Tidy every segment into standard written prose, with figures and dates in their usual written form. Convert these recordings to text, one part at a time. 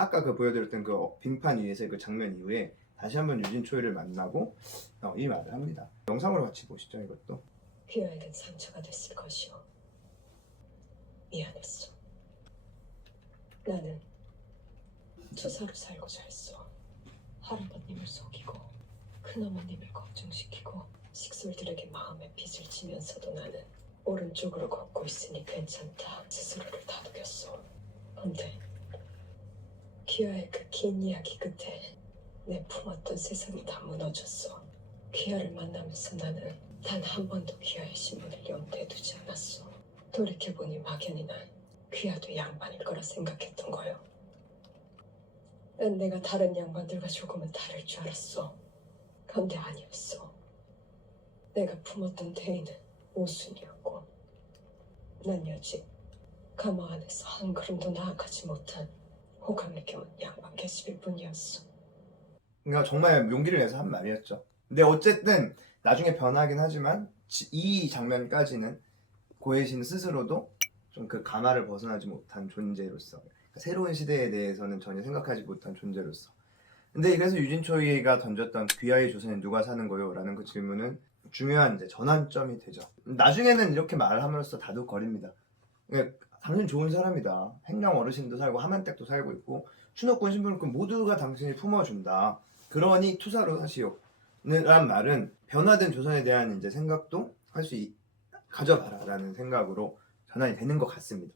아까 그 보여드렸던 그 빙판 위에서 그 장면 이후에 다시 한번 유진초이를 만나고 이 말을 합니다. 영상으로 같이 보시죠. 이것도. 귀하에겐 상처가 됐을 것이오. 미안했어. 나는 투사로 살고자 했어. 할아버님을 속이고 큰어머님을 걱정시키고 식솔들에게 마음의 빚을 지면서도 나는 오른쪽으로 걷고 있으니 괜찮다 스스로를 다독였어. 근데 귀하의 그 긴 이야기 끝에 내 품었던 세상이 다 무너졌어. 귀하를 만나면서 나는 단 한 번도 귀하의 신분을 염두에 두지 않았어. 돌이켜보니 막연히 난 귀하도 양반일 거라 생각했던 거요. 난 내가 다른 양반들과 조금은 다를 줄 알았어. 그런데 아니었어. 내가 품었던 대인은 오순이었고 난 여직 가마 안에서 한 걸음도 나아가지 못한 호감에 겨운 양반 계집일 뿐이었어. 그러니까 정말 용기를 내서 한 말이었죠. 근데 어쨌든 나중에 변하긴 하지만 이 장면까지는 고혜신 스스로도 좀 그 가마를 벗어나지 못한 존재로서, 그러니까 새로운 시대에 대해서는 전혀 생각하지 못한 존재로서. 근데 그래서 유진초이가 던졌던 귀하의 조선에 누가 사는 거요? 라는 그 질문은 중요한 이제 전환점이 되죠. 나중에는 이렇게 말을 함으로써 다독거립니다. 그러니까 당신 좋은 사람이다. 행령 어르신도 살고 하만댁도 살고 있고 추노권 신분권 모두가 당신이 품어준다. 그러니 투사로 사시오. 란 말은 변화된 조선에 대한 이제 생각도 할 수 가져봐라 라는 생각으로 전환이 되는 것 같습니다.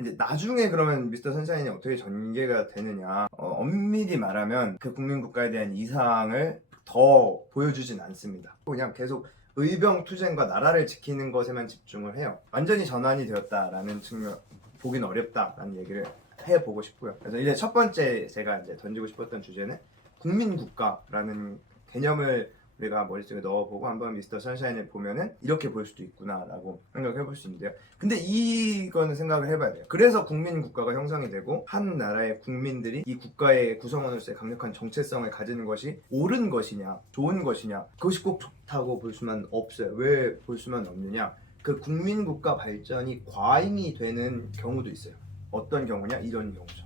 이제 나중에 그러면 미스터 선샤인이 어떻게 전개가 되느냐, 엄밀히 말하면 그 국민국가에 대한 이상을 더 보여주진 않습니다. 그냥 계속 의병투쟁과 나라를 지키는 것에만 집중을 해요. 완전히 전환이 되었다라는 측면 보긴 어렵다라는 얘기를 해보고 싶고요. 그래서 이제 첫 번째 제가 이제 던지고 싶었던 주제는 국민국가라는 개념을 우리가 머릿속에 넣어보고 한번 미스터 선샤인을 보면은 이렇게 볼 수도 있구나라고 생각해 볼 수 있는데요. 근데 이거는 생각을 해봐야 돼요. 그래서 국민국가가 형성이 되고 한 나라의 국민들이 이 국가의 구성원으로서의 강력한 정체성을 가지는 것이 옳은 것이냐 좋은 것이냐, 그것이 꼭 좋다고 볼 수만 없어요. 왜 볼 수만 없느냐, 그 국민국가 발전이 과잉이 되는 경우도 있어요. 어떤 경우냐, 이런 경우죠.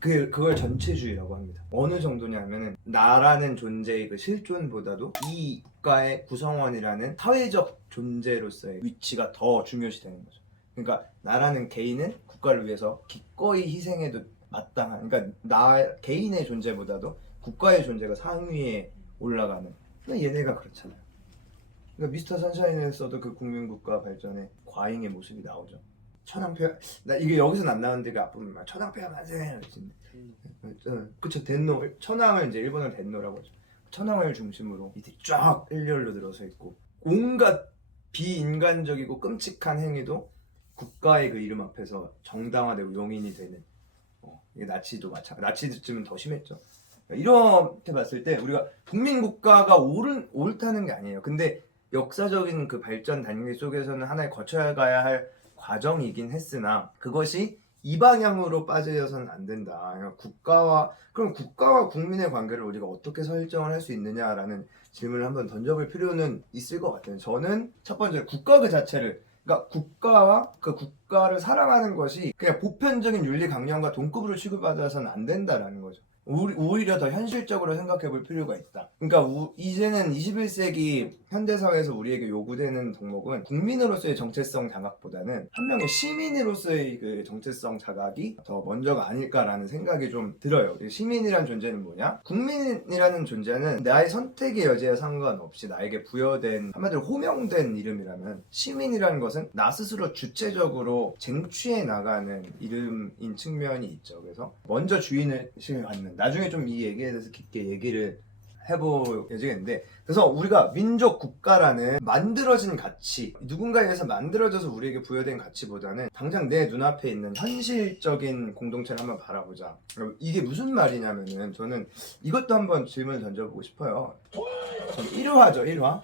그걸 전체주의라고 합니다. 어느 정도냐면은 나라는 존재의 그 실존보다도 이 국가의 구성원이라는 사회적 존재로서의 위치가 더 중요시 되는 거죠. 그러니까 나라는 개인은 국가를 위해서 기꺼이 희생해도 마땅한, 그러니까 나 개인의 존재보다도 국가의 존재가 상위에 올라가는, 그러니까 얘네가 그렇잖아요. 그러니까 미스터 선샤인에서도 그 국민국가 발전의 과잉의 모습이 나오죠. 천황폐하, 나 이게 여기서는 안 나왔는데 그 앞부분 말 천황폐하 만세 그쵸. 덴노, 천황을 이제 일본어로 덴노라고 하죠. 천황을 중심으로 이들이 쫙 일렬로 들어서 있고 온갖 비인간적이고 끔찍한 행위도 국가의 그 이름 앞에서 정당화되고 용인이 되는, 이게 나치도 마찬가지, 나치쯤은 더 심했죠. 이렇게 봤을 때 우리가 국민국가가 옳다는 게 아니에요. 근데 역사적인 그 발전 단계 속에서는 하나의 거쳐야 가야 할 과정이긴 했으나 그것이 이 방향으로 빠져서는 안 된다. 그러니까 그럼 국가와 국민의 관계를 우리가 어떻게 설정을 할 수 있느냐라는 질문을 한번 던져볼 필요는 있을 것 같아요. 저는 첫 번째 국가 그 자체를, 그러니까 국가와 그 국가를 사랑하는 것이 그냥 보편적인 윤리 강령과 동급으로 취급받아서는 안 된다라는 거죠. 오히려 더 현실적으로 생각해 볼 필요가 있다. 그러니까 이제는 21세기 현대사회에서 우리에게 요구되는 덕목은 국민으로서의 정체성 자각보다는 한 명의 시민으로서의 그 정체성 자각이 더 먼저가 아닐까라는 생각이 좀 들어요. 시민이란 존재는 뭐냐? 국민이라는 존재는 나의 선택의 여지에 상관없이 나에게 부여된, 한마디로 호명된 이름이라면, 시민이라는 것은 나 스스로 주체적으로 쟁취해 나가는 이름인 측면이 있죠. 그래서 먼저 주인을 받는, 나중에 좀 이 얘기에 대해서 깊게 얘기를 해볼 예정인데, 그래서 우리가 민족 국가라는 만들어진 가치, 누군가에 의해서 만들어져서 우리에게 부여된 가치보다는 당장 내 눈앞에 있는 현실적인 공동체를 한번 바라보자. 이게 무슨 말이냐면은 저는 이것도 한번 질문을 던져보고 싶어요. 좀 1화죠, 1화.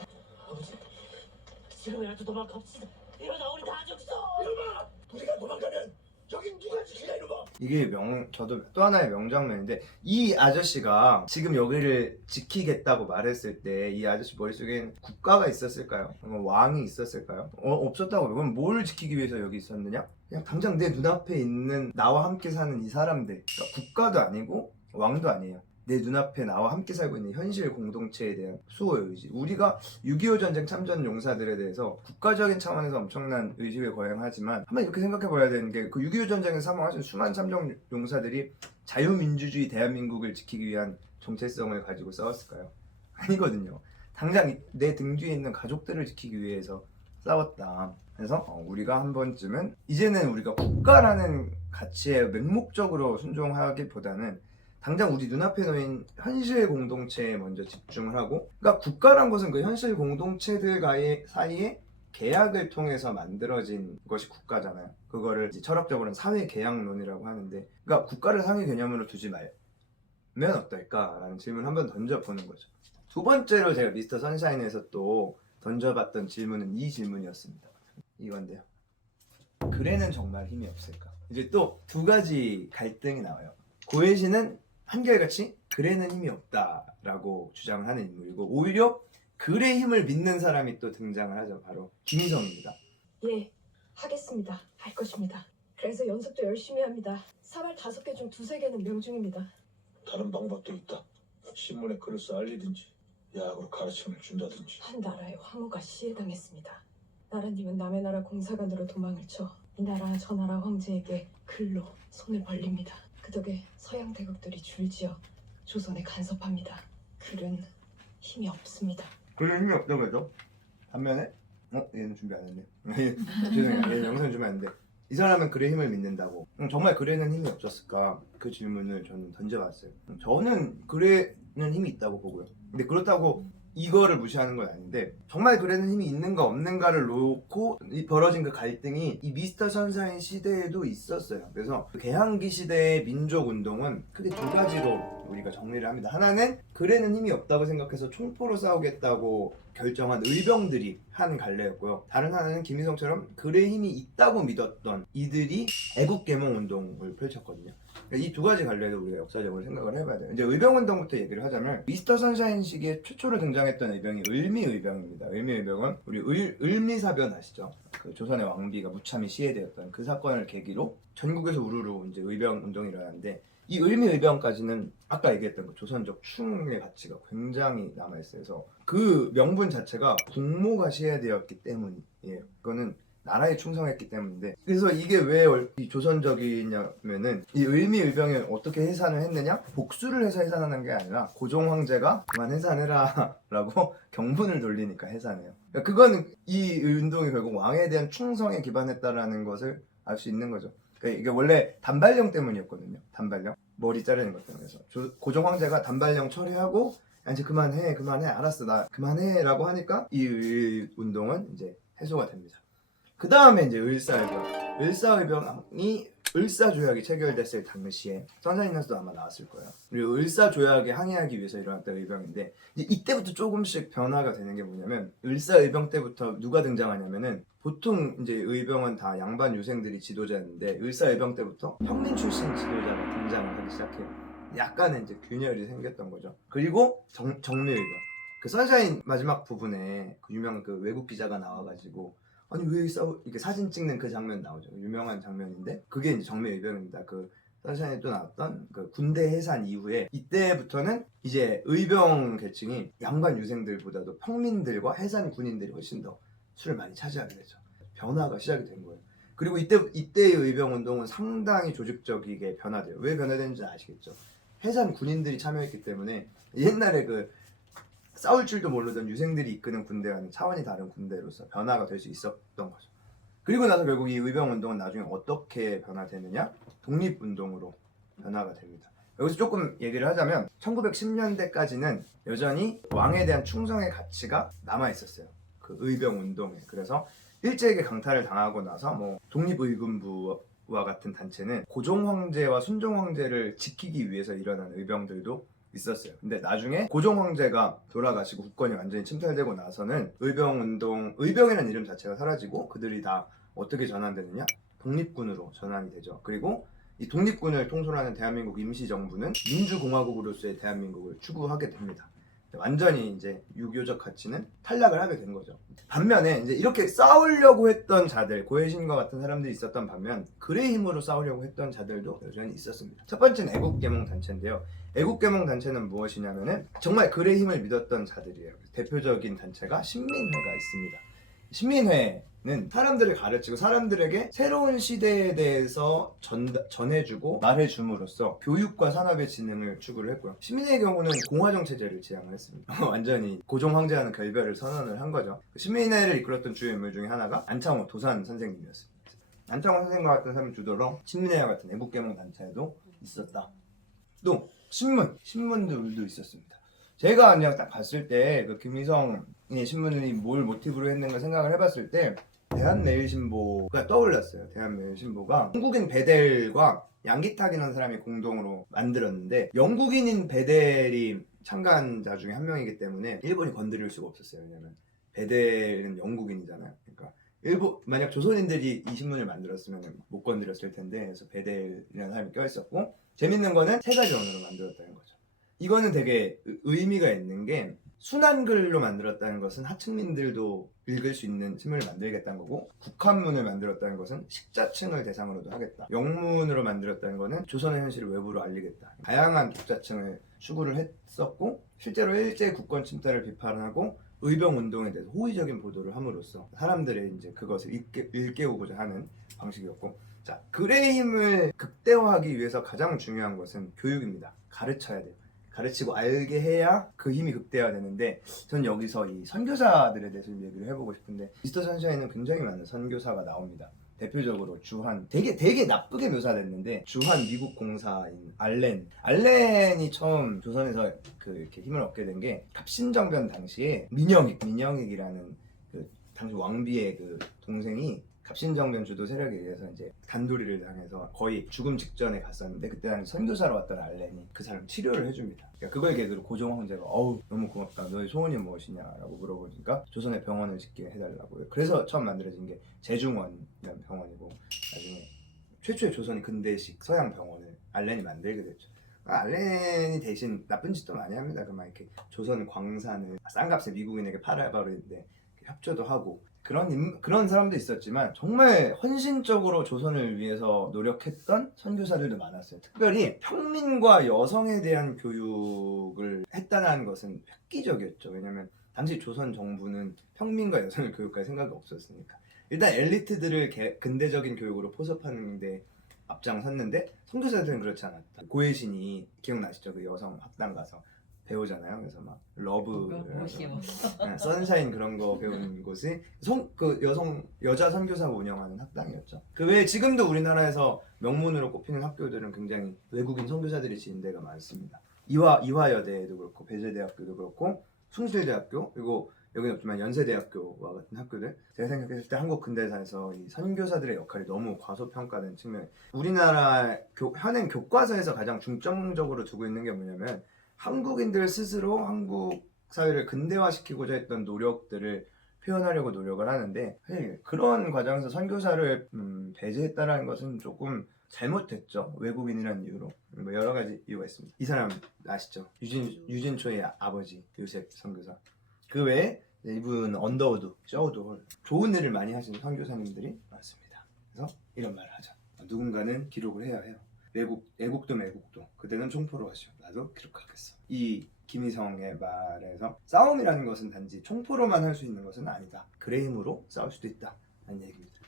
지금이라도 도망갑시다. 이러다 우리 다 죽어. 이놈아! 우리가 도망가면 여긴 누가 지키냐 이놈아! 이게 저도 또 하나의 명장면인데, 이 아저씨가 지금 여기를 지키겠다고 말했을 때 이 아저씨 머릿속엔 국가가 있었을까요? 왕이 있었을까요? 없었다고. 그럼 뭘 지키기 위해서 여기 있었느냐? 그냥 당장 내 눈앞에 있는 나와 함께 사는 이 사람들, 그러니까 국가도 아니고 왕도 아니에요. 내 눈앞에 나와 함께 살고 있는 현실 공동체에 대한 수호의 의지. 우리가 6.25 전쟁 참전 용사들에 대해서 국가적인 차원에서 엄청난 의식을 거행하지만 한번 이렇게 생각해 봐야 되는 게 그 6.25 전쟁에 사망하신 수많은 참전 용사들이 자유민주주의 대한민국을 지키기 위한 정체성을 가지고 싸웠을까요? 아니거든요. 당장 내 등 뒤에 있는 가족들을 지키기 위해서 싸웠다. 그래서 우리가 한 번쯤은 이제는 우리가 국가라는 가치에 맹목적으로 순종하기보다는 당장 우리 눈앞에 놓인 현실 공동체에 먼저 집중을 하고, 그러니까 국가란 것은 그 현실 공동체들 사이에 계약을 통해서 만들어진 것이 국가잖아요. 그거를 이제 철학적으로는 사회 계약론이라고 하는데, 그러니까 국가를 상위 개념으로 두지 말면 어떨까라는 질문 한번 던져보는 거죠. 두 번째로 제가 미스터 선샤인에서 또 던져봤던 질문은 이 질문이었습니다. 이건데요. 그래는 정말 힘이 없을까? 이제 또 두 가지 갈등이 나와요. 고혜신은 한결같이 그래는 힘이 없다라고 주장을 하는 인물이고, 오히려 글의 힘을 믿는 사람이 또 등장을 하죠. 바로 김희성입니다. 예, 하겠습니다. 할 것입니다. 그래서 연습도 열심히 합니다. 사발 5개 중 2-3개는 명중입니다. 다른 방법도 있다. 신문에 글을 써 알리든지 야학으로 가르침을 준다든지. 한 나라의 황후가 시해당했습니다. 나라님은 남의 나라 공사관으로 도망을 쳐 이 나라 저 나라 황제에게 글로 손을 벌립니다. 그 덕에 서양 대국들이 줄지어 조선에 간섭합니다. 글은 힘이 없습니다. 글의 힘이 없다고 해도 반면에 얘는 준비 안 했네. 죄송해요. 얘는 영상 준비 안 했는데 이 사람은 글의 힘을 믿는다고. 정말 글에는 힘이 없었을까? 그 질문을 저는 던져봤어요. 저는 글에는 힘이 있다고 보고요. 근데 그렇다고 이거를 무시하는 건 아닌데, 정말 글에는 힘이 있는가 없는가를 놓고 벌어진 그 갈등이 이 미스터 선샤인 시대에도 있었어요. 그래서 개항기 시대의 민족운동은 크게 두 가지로 우리가 정리를 합니다. 하나는 글에는 힘이 없다고 생각해서 총포로 싸우겠다고 결정한 의병들이 한 갈래였고요. 다른 하나는 김희성처럼 글에 힘이 있다고 믿었던 이들이 애국개몽운동을 펼쳤거든요. 이 두 가지 갈래도 우리가 역사적으로 생각을 해봐야 돼요. 이제 의병운동부터 얘기를 하자면, 미스터 선샤인 시기에 최초로 등장했던 의병이 을미의병입니다. 을미의병은 우리 을미사변 아시죠? 그 조선의 왕비가 무참히 시해되었던 그 사건을 계기로 전국에서 우르르 이제 의병운동이 일어났는데, 이 을미의병까지는 아까 얘기했던 그 조선적 충의 가치가 굉장히 남아있어요. 그래서 그 명분 자체가 국모가 시해되었기 때문이에요. 그거는 나라에 충성했기 때문인데, 그래서 이게 왜 조선적이냐면은 이 을미의병을 어떻게 해산을 했느냐? 복수를 해서 해산하는 게 아니라 고종 황제가 그만 해산해라 라고 경분을 돌리니까 해산해요. 그러니까 그거는 이 운동이 결국 왕에 대한 충성에 기반했다라는 것을 알 수 있는 거죠. 그러니까 이게 원래 단발령 때문이었거든요. 단발령, 머리 자르는 것 때문에. 그래서 고종 황제가 단발령 처리하고 이제 그만해 알았어 나 그만해 라고 하니까 이 운동은 이제 해소가 됩니다. 그 다음에 이제 을사의병이 을사조약이 체결됐을 당시에 선샤인에서도 아마 나왔을 거예요. 그리고 을사조약에 항의하기 위해서 일어났던 의병인데, 이때부터 조금씩 변화가 되는 게 뭐냐면, 을사의병 때부터 누가 등장하냐면은, 보통 이제 의병은 다 양반 유생들이 지도자였는데 을사의병 때부터 평민 출신 지도자가 등장을 하기 시작해요. 약간의 이제 균열이 생겼던 거죠. 그리고 정밀의병, 그 선샤인 마지막 부분에 그 유명한 그 외국 기자가 나와가지고 아니 왜 이렇게 사진 찍는 그 장면 나오죠. 유명한 장면인데 그게 이제 정밀의병입니다. 그 선샤인에 또 나왔던 그 군대 해산 이후에 이때부터는 이제 의병 계층이 양반 유생들보다도 평민들과 해산 군인들이 훨씬 더 수를 많이 차지하게 되죠. 변화가 시작이 된 거예요. 그리고 이때의 의병 운동은 상당히 조직적이게 변화돼요. 왜 변화되는지 아시겠죠? 해산 군인들이 참여했기 때문에 옛날에 그 싸울 줄도 모르던 유생들이 이끄는 군대와는 차원이 다른 군대로서 변화가 될 수 있었던 거죠. 그리고 나서 결국 이 의병운동은 나중에 어떻게 변화되느냐? 독립운동으로 변화가 됩니다. 여기서 조금 얘기를 하자면 1910년대까지는 여전히 왕에 대한 충성의 가치가 남아있었어요. 그 의병운동에. 그래서 일제에게 강탈을 당하고 나서 뭐 독립의군부와 같은 단체는 고종 황제와 순종 황제를 지키기 위해서 일어난 의병들도 있었어요. 근데 나중에 고종 황제가 돌아가시고 국권이 완전히 침탈되고 나서는 의병이라는 이름 자체가 사라지고 그들이 다 어떻게 전환되느냐? 독립군으로 전환이 되죠. 그리고 이 독립군을 통솔하는 대한민국 임시정부는 민주공화국으로서의 대한민국을 추구하게 됩니다. 완전히 이제 유교적 가치는 탈락을 하게 된 거죠. 반면에 이제 이렇게 싸우려고 했던 자들, 고해신과 같은 사람들이 있었던 반면 글의 힘으로 싸우려고 했던 자들도 여전히 있었습니다. 첫 번째는 애국계몽 단체인데요. 애국계몽 단체는 무엇이냐면은 정말 글의 힘을 믿었던 자들이에요. 대표적인 단체가 신민회가 있습니다. 신민회는 사람들을 가르치고 사람들에게 새로운 시대에 대해서 전해주고 말해줌으로써 교육과 산업의 진흥을 추구를 했고요. 신민회의 경우는 공화정 체제를 지향을 했습니다. 완전히 고종 황제와는 결별을 선언을 한 거죠. 신민회를 이끌었던 주요 인물 중에 하나가 안창호 도산 선생님이었습니다. 안창호 선생과 같은 사람을 주도로 신민회와 같은 애국계몽 단체도 있었다. 또 신문들도 있었습니다. 제가 그냥 딱 봤을 때 그 김희성의 신문이 뭘 모티브로 했는가 생각을 해봤을 때 대한매일신보가 떠올랐어요. 대한매일신보가 한국인 베델과 양기탁이라는 사람이 공동으로 만들었는데 영국인인 베델이 참가자 중에 한 명이기 때문에 일본이 건드릴 수가 없었어요. 왜냐면 베델은 영국인이잖아요. 그러니까 만약 조선인들이 이 신문을 만들었으면 못 건드렸을 텐데 그래서 베델이라는 사람이 껴있었고 재밌는 거는 세 가지 언어로 만들었다는 거죠. 이거는 되게 의미가 있는 게 순한글로 만들었다는 것은 하층민들도 읽을 수 있는 신문을 만들겠다는 거고 국한문을 만들었다는 것은 식자층을 대상으로도 하겠다. 영문으로 만들었다는 것은 조선의 현실을 외부로 알리겠다. 다양한 독자층을 추구를 했었고 실제로 일제 국권 침탈을 비판하고 의병운동에 대해서 호의적인 보도를 함으로써 사람들의 이제 그것을 일깨우고자 하는 방식이었고 자, 글의 힘을 극대화하기 위해서 가장 중요한 것은 교육입니다. 가르쳐야 돼요. 가르치고 알게 해야 그 힘이 극대화되는데 전 여기서 이 선교사들에 대해서 얘기를 해보고 싶은데 미스터 선샤인은 굉장히 많은 선교사가 나옵니다. 대표적으로 주한 되게 나쁘게 묘사됐는데 주한 미국 공사인 알렌이 처음 조선에서 이렇게 힘을 얻게 된 게 갑신정변 당시에 민영익이라는 그 당시 왕비의 그 동생이 갑신정변 주도 세력에 의해서 이제 단도리를 당해서 거의 죽음 직전에 갔었는데 그때 당시 선교사로 왔던 알렌이 그 사람 치료를 해줍니다. 그러니까 그걸 계기로 고종 황제가 어우 너무 고맙다. 너의 소원이 무엇이냐라고 물어보니까 조선에 병원을 짓게 해달라고요. 그래서 처음 만들어진 게 제중원이라는 병원이고 나중에 최초의 조선의 근대식 서양 병원을 알렌이 만들게 됐죠. 알렌이 대신 나쁜 짓도 많이 합니다. 그막 이렇게 조선 광산을 싼 값에 미국인에게 팔아버리는데 협조도 하고 그런 사람도 있었지만 정말 헌신적으로 조선을 위해서 노력했던 선교사들도 많았어요. 특별히 평민과 여성에 대한 교육을 했다는 것은 획기적이었죠. 왜냐면 당시 조선 정부는 평민과 여성을 교육할 생각이 없었으니까 일단 엘리트들을 근대적인 교육으로 포섭하는 데 앞장섰는데 선교사들은 그렇지 않았다. 고해신이 기억나시죠? 그 여성 학당 가서 배우잖아요. 그래서 막 러브, 선샤인 그런 거 배우는 곳이 그 여자 선교사가 운영하는 학당이었죠. 그 외에 지금도 우리나라에서 명문으로 꼽히는 학교들은 굉장히 외국인 선교사들이 지은 데가 많습니다. 이화여대도 그렇고 배재대학교도 그렇고 숭실대학교 그리고 여기는 없지만 연세대학교와 같은 학교들 제가 생각했을 때 한국 근대사에서 이 선교사들의 역할이 너무 과소평가된 측면 우리나라 현행 교과서에서 가장 중점적으로 두고 있는 게 뭐냐면 한국인들 스스로 한국 사회를 근대화시키고자 했던 노력들을 표현하려고 노력을 하는데 사실 그런 과정에서 선교사를 배제했다는 것은 조금 잘못됐죠. 외국인이라는 이유로 뭐 여러 가지 이유가 있습니다. 이 사람 아시죠? 유진초의 아버지 요셉 선교사. 그 외에 이분 언더우드, 쩌우돌 좋은 일을 많이 하신 선교사님들이 많습니다. 그래서 이런 말을 하죠. 누군가는 기록을 해야 해요. 애국도 매국도 그대는 총포로 하시오. 나도 기록하겠어. 이 김희성의 말에서 싸움이라는 것은 단지 총포로만 할 수 있는 것은 아니다. 글의 힘으로 싸울 수도 있다. 라는 얘기입니다.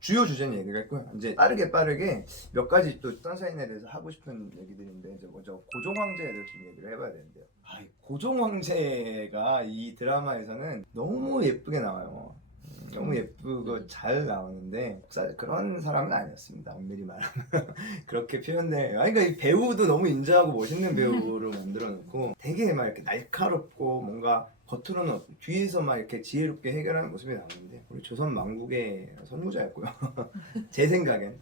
주요 주제는 얘기가 있고요. 이제 빠르게 몇 가지 또 선샤인에 대해서 하고 싶은 얘기들인데 이제 먼저 고종 황제에 대해서 좀 얘기를 해봐야 되는데요. 고종 황제가 이 드라마에서는 너무 예쁘게 나와요. 너무 예쁘고 잘 나오는데 그런 사람은 아니었습니다. 엄밀히 말하면 그렇게 표현돼. 그러니까 이 배우도 너무 인자하고 멋있는 배우로 만들어놓고 되게 막 이렇게 날카롭고 뭔가 겉으로는 뒤에서 막 이렇게 지혜롭게 해결하는 모습이 나오는데 우리 조선 망국의 선구자였고요. 제 생각엔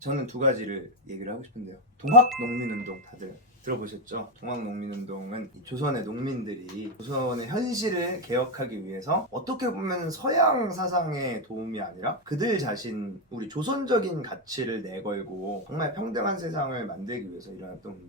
저는 두 가지를 얘기를 하고 싶은데요. 동학농민운동 다들 들어보셨죠? 동학농민운동은 조선의 농민들이 조선의 현실을 개혁하기 위해서 어떻게 보면 서양 사상의 도움이 아니라 그들 자신 우리 조선적인 가치를 내걸고 정말 평등한 세상을 만들기 위해서 일어났던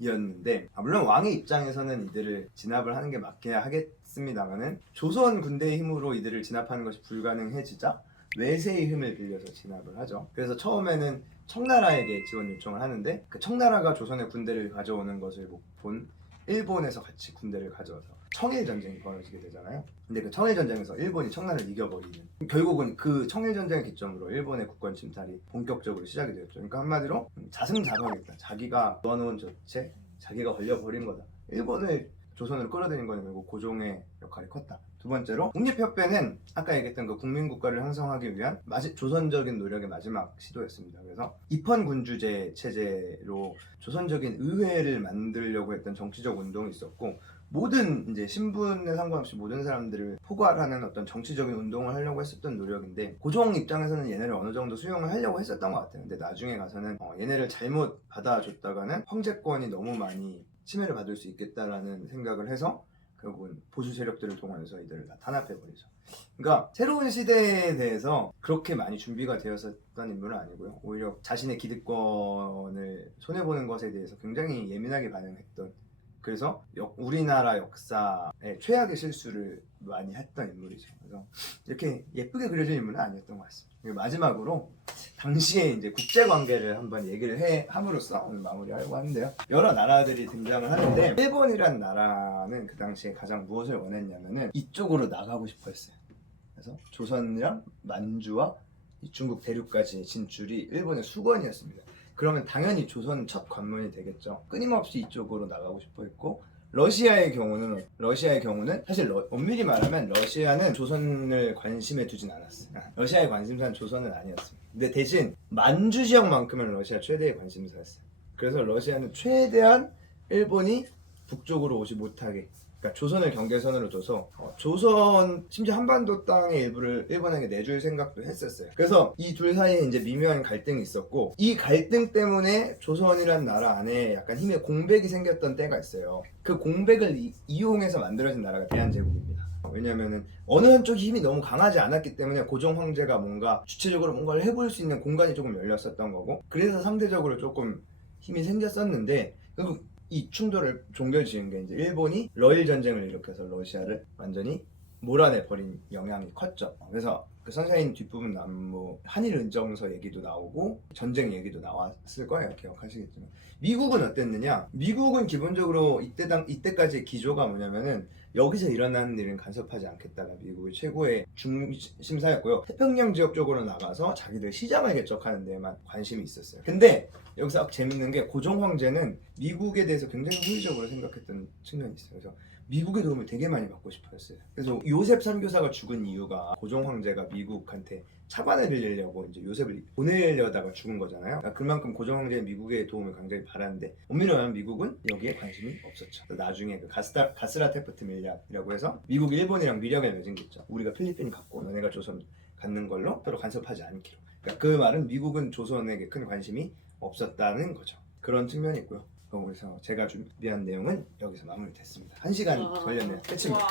이었는데 물론 왕의 입장에서는 이들을 진압을 하는 게 맞긴 하겠습니다만은 조선 군대의 힘으로 이들을 진압하는 것이 불가능해지자 외세의 힘을 빌려서 진압을 하죠. 그래서 처음에는 청나라에게 지원 요청을 하는데 그 청나라가 조선의 군대를 가져오는 것을 본 일본에서 같이 군대를 가져와서 청일 전쟁이 벌어지게 되잖아요. 근데 그 청일 전쟁에서 일본이 청나라를 이겨버리는, 결국은 그 청일 전쟁을 기점으로 일본의 국권 침탈이 본격적으로 시작이 되었죠. 그러니까 한마디로 자승자박이다. 자기가 놓아놓은 젖에 자기가 걸려버린 거다. 일본을 조선으로 끌어들인 거는 결국 고종의 역할이 컸다. 두 번째로 국립협회는 아까 얘기했던 그 국민국가를 형성하기 위한 조선적인 노력의 마지막 시도였습니다. 그래서 입헌군주제 체제로 조선적인 의회를 만들려고 했던 정치적 운동이 있었고, 모든 이제 신분에 상관없이 모든 사람들을 포괄하는 어떤 정치적인 운동을 하려고 했었던 노력인데, 고종 입장에서는 얘네를 어느 정도 수용을 하려고 했었던 것 같아요. 근데 나중에 가서는 얘네를 잘못 받아줬다가는 황제권이 너무 많이 침해를 받을 수 있겠다라는 생각을 해서 결국은 보수 세력들을 동원해서 이들을 다 탄압해버리죠. 그러니까 새로운 시대에 대해서 그렇게 많이 준비가 되었었던 인물은 아니고요. 오히려 자신의 기득권을 손해보는 것에 대해서 굉장히 예민하게 반응했던, 그래서 우리나라 역사의 최악의 실수를 많이 했던 인물이죠. 그래서 이렇게 예쁘게 그려진 인물은 아니었던 것 같습니다. 그리고 마지막으로 당시에 이제 국제 관계를 한번 얘기를 함으로써 오늘 마무리하려고 하는데요. 여러 나라들이 등장을 하는데 일본이란 나라는 그 당시에 가장 무엇을 원했냐면은 이쪽으로 나가고 싶어 했어요. 그래서 조선이랑 만주와 중국 대륙까지 진출이 일본의 수건이었습니다. 그러면 당연히 조선은 첫 관문이 되겠죠. 끊임없이 이쪽으로 나가고 싶어 했고, 러시아의 경우는 사실 엄밀히 말하면 러시아는 조선을 관심에 두진 않았어요. 러시아의 관심사는 조선은 아니었습니다. 근데 대신 만주 지역만큼은 러시아 최대의 관심사였어요. 그래서 러시아는 최대한 일본이 북쪽으로 오지 못하게, 그러니까 조선을 경계선으로 둬서 조선 심지어 한반도 땅의 일부를 일본에게 내줄 생각도 했었어요. 그래서 이 둘 사이에 이제 미묘한 갈등이 있었고, 이 갈등 때문에 조선이란 나라 안에 약간 힘의 공백이 생겼던 때가 있어요. 그 공백을 이용해서 만들어진 나라가 대한제국입니다. 왜냐면은 어느 한쪽이 힘이 너무 강하지 않았기 때문에 고종 황제가 뭔가 주체적으로 뭔가를 해볼 수 있는 공간이 조금 열렸었던 거고, 그래서 상대적으로 조금 힘이 생겼었는데, 결국 이 충돌을 종결지은 게 이제 일본이 러일 전쟁을 일으켜서 러시아를 완전히 몰아내버린 영향이 컸죠. 그래서 그 선사인 뒷부분 나무 한일 은정서 얘기도 나오고 전쟁 얘기도 나왔을 거예요. 기억하시겠지만 미국은 어땠느냐? 미국은 기본적으로 이때까지의 기조가 뭐냐면은 여기서 일어나는 일은 간섭하지 않겠다가 미국의 최고의 중심사였고요. 태평양 지역 쪽으로 나가서 자기들 시장을 개척하는 데에만 관심이 있었어요. 근데 여기서 재밌는 게 고종 황제는 미국에 대해서 굉장히 호의적으로 생각했던 측면이 있어요. 그래서 미국의 도움을 되게 많이 받고 싶어 했어요. 그래서 요셉 선교사가 죽은 이유가 고종 황제가 미국한테 차관을 빌리려고 이제 요셉을 보내려다가 죽은 거잖아요. 그러니까 그만큼 고종 황제는 미국의 도움을 굉장히 바랐는데, 엄밀히 말하면 미국은 여기에 관심이 없었죠. 나중에 그 가스라테프트 밀약이라고 해서 미국이 일본이랑 밀약을 맺은 게 있죠. 우리가 필리핀 갖고 너네가 조선 갖는 걸로 서로 간섭하지 않기로. 그러니까 그 말은 미국은 조선에게 큰 관심이 없었다는 거죠. 그런 측면이 있고요. 그래서 제가 준비한 내용은 여기서 마무리됐습니다. 1시간 걸렸네요. 끝입니다.